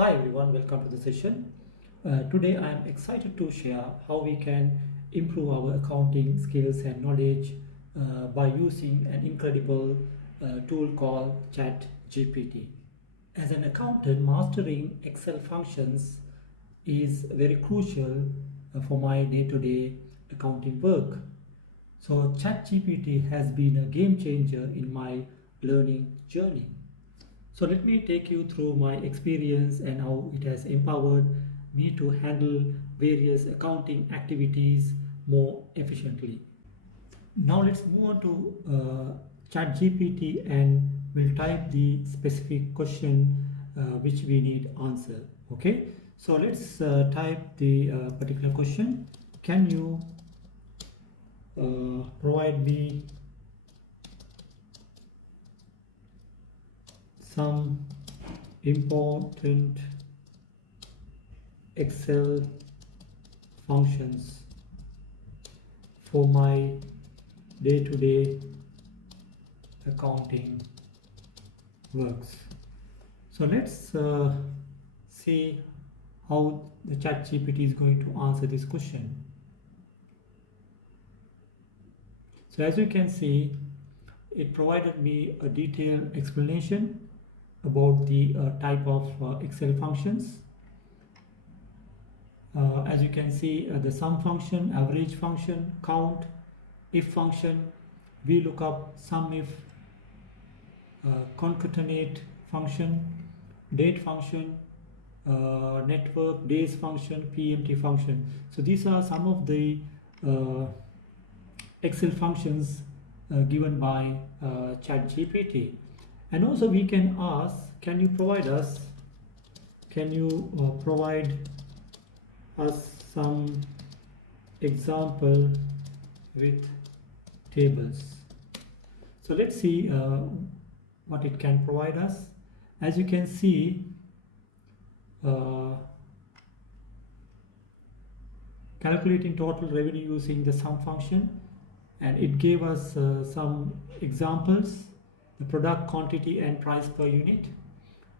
Hi everyone, welcome to the session. Today I am excited to share how we can improve our accounting skills and knowledge by using an incredible tool called ChatGPT. As an accountant, mastering Excel functions is very crucial for my day-to-day accounting work. So ChatGPT has been a game changer in my learning journey. So let me take you through my experience and how it has empowered me to handle various accounting activities more efficiently. Now let's move on to ChatGPT and we'll type the specific question which we need answer. Okay, so let's type the particular question. Can you provide me some important Excel functions for my day-to-day accounting works? So let's see how the ChatGPT is going to answer this question. So as you can see, it provided me a detailed explanation about the type of Excel functions. As you can see, the sum function, average function, count, if function, VLOOKUP, SUMIF, concatenate function, date function, network, days function, PMT function. So these are some of the Excel functions given by ChatGPT. And also we can ask, can you provide us some example with tables? So let's see what it can provide us. As you can see, calculating total revenue using the sum function, and it gave us some examples, the product quantity and price per unit.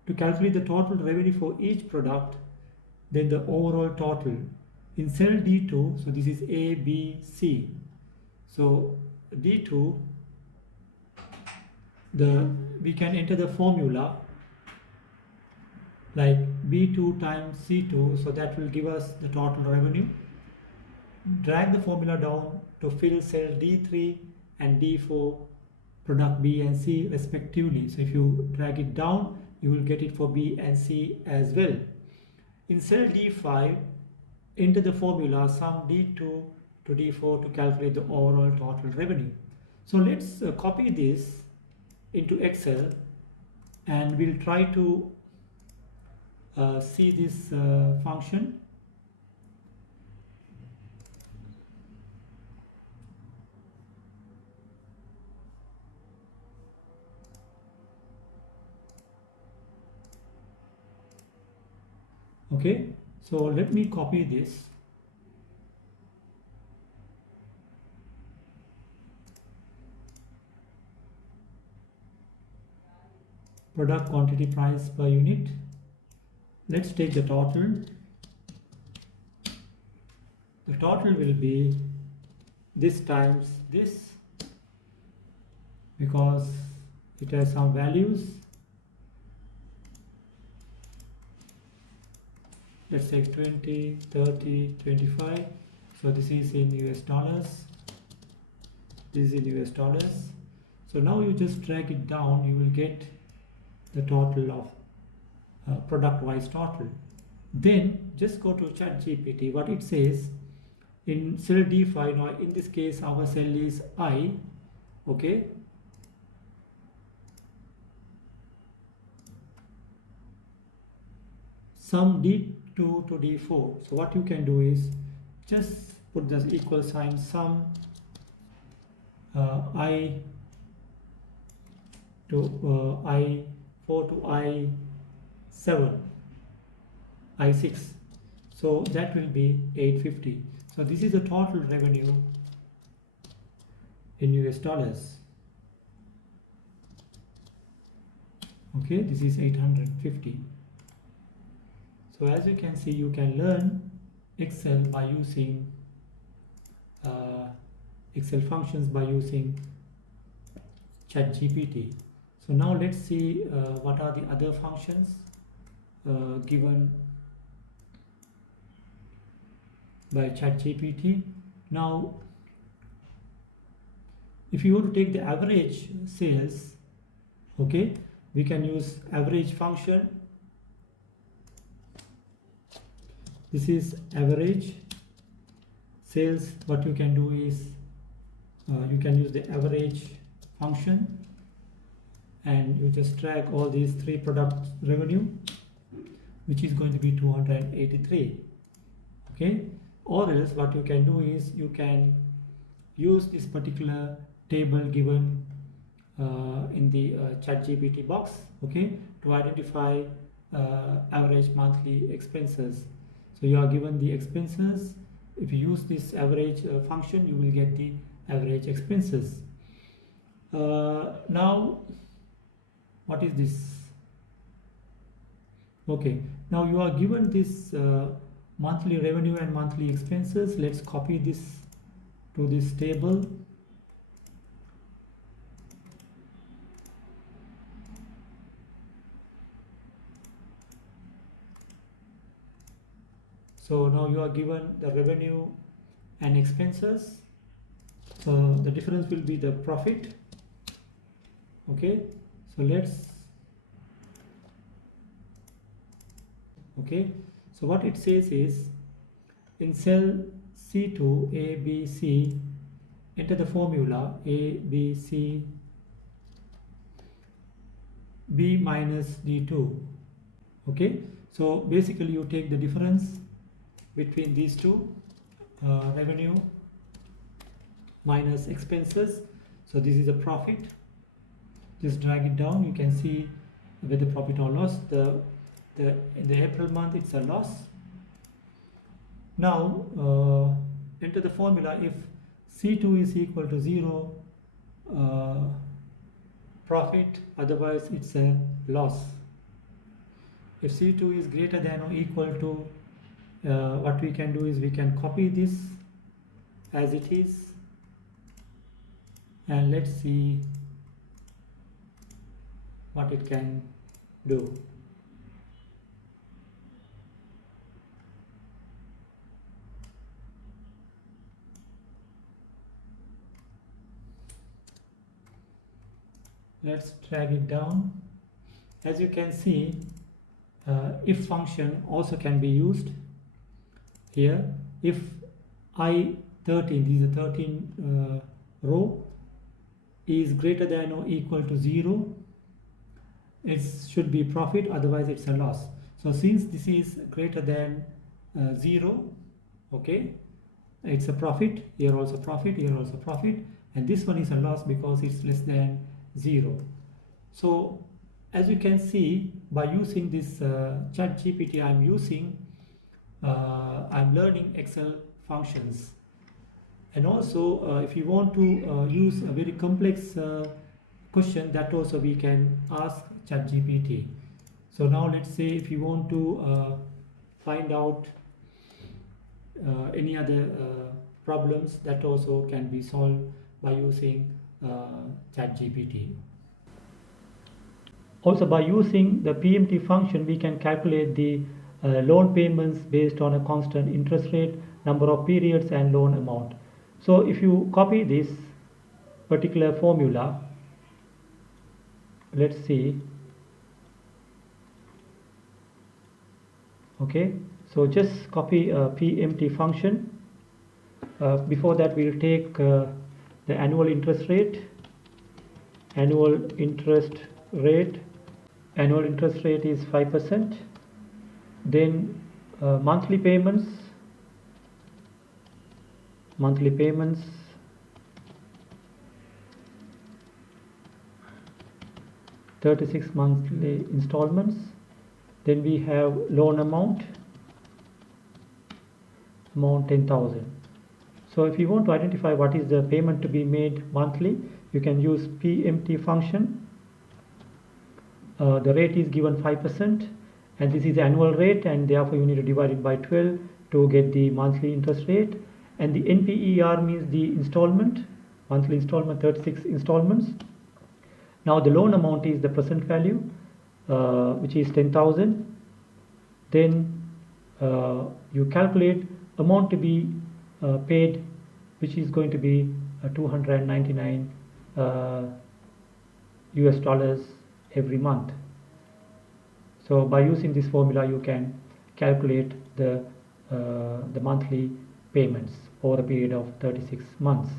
To calculate the total revenue for each product, then the overall total in cell D2, so this is A, B, C. So D2, we can enter the formula like B2 times C2, so that will give us the total revenue. Drag the formula down to fill cell D3 and D4, product B and C respectively. So if you drag it down, you will get it for B and C as well. In cell D5, enter the formula sum D2 to D4 to calculate the overall total revenue. So let's copy this into Excel and we'll try to see this function. Okay, so let me copy this. Product quantity price per unit. Let's take the total. The total will be this times this, because it has some values. Let's say 20, 30, 25. So this is in US dollars. This is in US dollars. So now you just drag it down, you will get the total of product-wise total. Then just go to ChatGPT. What it says in cell D5, now in this case our cell is I, okay. Sum D2 to D4. So what you can do is just put the equal sign sum I to I4 to I7, I6. So that will be 850. So this is the total revenue in US dollars. Okay, this is 850. So as you can see, you can learn Excel by using Excel functions by using ChatGPT. So now let's see what are the other functions given by ChatGPT. Now, if you want to take the average sales, okay, we can use average function. This is average sales. What you can do is you can use the average function and you just track all these three product revenue, which is going to be 283. Okay, or else what you can do is you can use this particular table given in the ChatGPT box, okay, to identify average monthly expenses. So you are given the expenses. If you use this average function, you will get the average expenses. Now, what is this? Okay, now you are given this monthly revenue and monthly expenses. Let's copy this to this table. So now you are given the revenue and expenses. So the difference will be the profit. Okay, so let's, okay, so what it says is in cell C2 A, B, C, enter the formula A, B, C, B minus D2. Okay, so basically you take the difference between these two, revenue minus expenses. So this is a profit. Just drag it down. You can see whether profit or loss. In the April month it's a loss. Now enter the formula. If C2 is equal to 0, profit, otherwise it's a loss. If C2 is greater than or equal to, what we can do is we can copy this as it is, and let's see what it can do. Let's drag it down. As you can see, if function also can be used here. If I13, this is a 13 row, is greater than or equal to 0, it should be profit, otherwise it's a loss. So since this is greater than 0, okay, it's a profit, here also profit, here also profit, and this one is a loss because it's less than 0. So as you can see, by using this ChatGPT I'm learning Excel functions. And also if you want to use a very complex question, that also we can ask ChatGPT. So now let's say if you want to find out any other problems, that also can be solved by using ChatGPT. Also, by using the PMT function, we can calculate the loan payments based on a constant interest rate, number of periods, and loan amount. So if you copy this particular formula, let's see. Okay, so just copy a PMT function. Before that, we'll take the annual interest rate. Annual interest rate is 5%. Then monthly payments 36 monthly installments. Then we have loan amount 10,000. So if you want to identify what is the payment to be made monthly, you can use PMT function. The rate is given 5%, and this is the annual rate, and therefore you need to divide it by 12 to get the monthly interest rate. And the NPER means the installment, monthly installment, 36 installments. Now the loan amount is the present value, which is 10,000. Then you calculate amount to be paid, which is going to be 299 US dollars every month. So by using this formula, you can calculate the monthly payments over a period of 36 months.